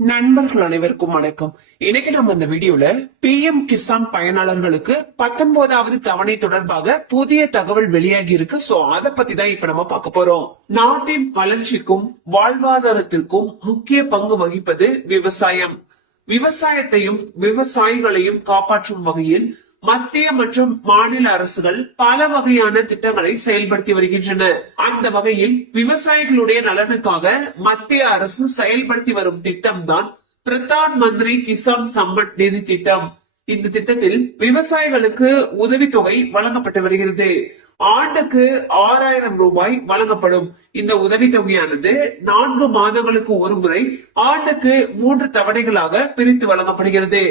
நண்பர்கள் அனைவருக்கும் வணக்கம். இன்னைக்கு நம்ம இந்த வீடியோல பி எம் கிசான் பயனாளர்களுக்கு பத்தொன்பதாவது தவணை தொடர்பாக புதிய தகவல் வெளியாகி இருக்கு. சோ அத பத்தி தான் இப்ப நம்ம பார்க்க போறோம். நாட்டின் வளர்ச்சிக்கும் வாழ்வாதாரத்திற்கும் முக்கிய பங்கு வகிப்பது விவசாயம். விவசாயத்தையும் விவசாயிகளையும் காப்பாற்றும் வகையில் மத்திய மற்றும் மாநில அரசுகள் பல வகையான திட்டங்களை செயல்படுத்தி வருகின்றன. அந்த வகையில் விவசாயிகளுடைய நலனுக்காக மத்திய அரசு செயல்படுத்தி வரும் திட்டம் தான் பிரதான் மந்திரி கிசான் சம்மன் நிதி திட்டம். இந்த திட்டத்தில் விவசாயிகளுக்கு உதவித்தொகை வழங்கப்பட்டு வருகிறது. ஆண்டுக்கு ஆறாயிரம் ரூபாய் வழங்கப்படும். இந்த உதவித்தொகையானது நான்கு மாதங்களுக்கு ஒரு முறை ஆண்டுக்கு மூன்று தவணைகளாக பிரித்து வழங்கப்படுகிறது.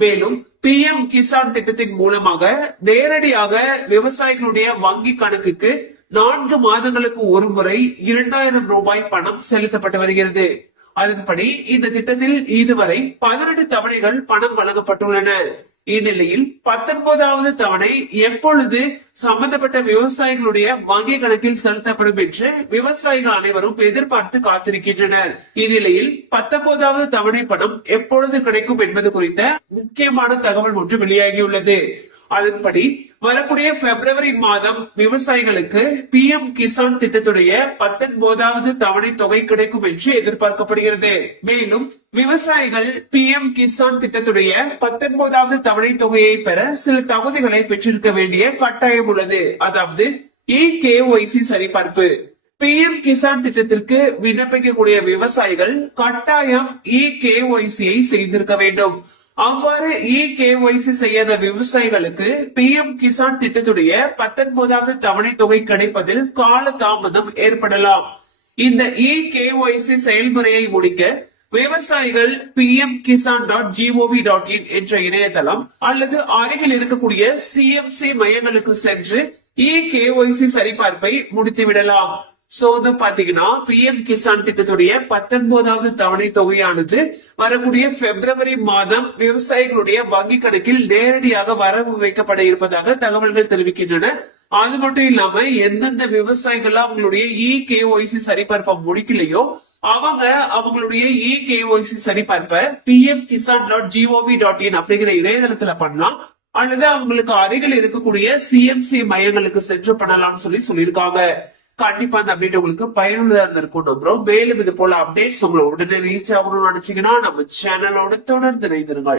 மேலும் பி எம் கிசான் திட்டத்தின் மூலமாக நேரடியாக விவசாயிகளுடைய வங்கி கணக்குக்கு நான்கு மாதங்களுக்கு ஒரு முறை இரண்டாயிரம் ரூபாய் பணம் செலுத்தப்பட்டு வருகிறது. அதன்படி இந்த திட்டத்தில் இதுவரை பதினெட்டு தவணைகள் பணம் வழங்கப்பட்டுள்ளன. இந்நிலையில் பத்தொன்பதாவது தவணை எப்பொழுது சம்பந்தப்பட்ட விவசாயிகளுடைய வங்கி கணக்கில் செலுத்தப்படும் என்று விவசாயிகள் அனைவரும் எதிர்பார்த்து காத்திருக்கின்றனர். இந்நிலையில் பத்தொன்பதாவது தவணை பணம் எப்பொழுது கிடைக்கும் என்பது குறித்த முக்கியமான தகவல் ஒன்று வெளியாகியுள்ளது. அதன்படி வரக்கூடிய பிப்ரவரி மாதம் விவசாயிகளுக்கு பி எம் கிசான் திட்டத்துடைய பத்தொன்பதாவது தவணை தொகை கிடைக்கும் என்று எதிர்பார்க்கப்படுகிறது. மேலும் விவசாயிகள் பி எம் கிசான் திட்டத்துடைய பத்தொன்பதாவது தவணை தொகையை பெற சில தகுதிகளை பெற்றிருக்க வேண்டிய கட்டாயம் உள்ளது. அதாவது இ கேஒய்சி சரிபார்ப்பு. பி எம் கிசான் திட்டத்திற்கு விண்ணப்பிக்கக்கூடிய விவசாயிகள் கட்டாயம் இ கேஒய்சியை செய்திருக்க வேண்டும். அவ்வாறு இ கேஒய்சி செய்யாத விவசாயிகளுக்கு பி எம் கிசான் திட்டத்துடைய பத்தொன்பதாவது தவணை தொகை கிடைப்பதில் கால தாமதம் ஏற்படலாம். இந்த இ கேஒய்சி செயல்முறையை முடிக்க விவசாயிகள் P M Kisan dot G O V dot in என்ற இணையதளம் அல்லது அருகில் இருக்கக்கூடிய சிஎம்சி மையங்களுக்கு சென்று இ கேஒய்சி சரிபார்ப்பை முடித்துவிடலாம். சோ வந்து பாத்தீங்கன்னா பி எம் கிசான் திட்டத்துடைய பத்தொன்பதாவது தவணை தொகையானது வரக்கூடிய பிப்ரவரி மாதம் விவசாயிகளுடைய வங்கி கணக்கில் நேரடியாக வரவு வைக்கப்பட இருப்பதாக தகவல்கள் தெரிவிக்கின்றன. அது மட்டும் இல்லாம எந்தெந்த விவசாயிகள் அவங்களுடைய இ கேஒய்சி சரிபார்ப்பை முடிக்கலையோ அவங்க அவங்களுடைய e KYC சரிபார்ப்ப P M Kisan dot G O V dot in அப்படிங்கிற இணையதளத்துல பண்ணலாம். அல்லது அவங்களுக்கு அருகில் இருக்கக்கூடிய சிஎம்சி மையங்களுக்கு சென்று பண்ணலாம்னு சொல்லி சொல்லியிருக்காங்க. கண்டிப்பா அந்த அப்டேட் உங்களுக்கு பயனுள்ளதா இருந்திருக்கும் நம்புறோம். மேலும் இது போல அப்டேட்ஸ் உங்களை உடனே ரீச் ஆகணும்னு நினைச்சீங்கன்னா நம்ம சேனலோட தொடர்ந்து இணைந்திருங்கள்.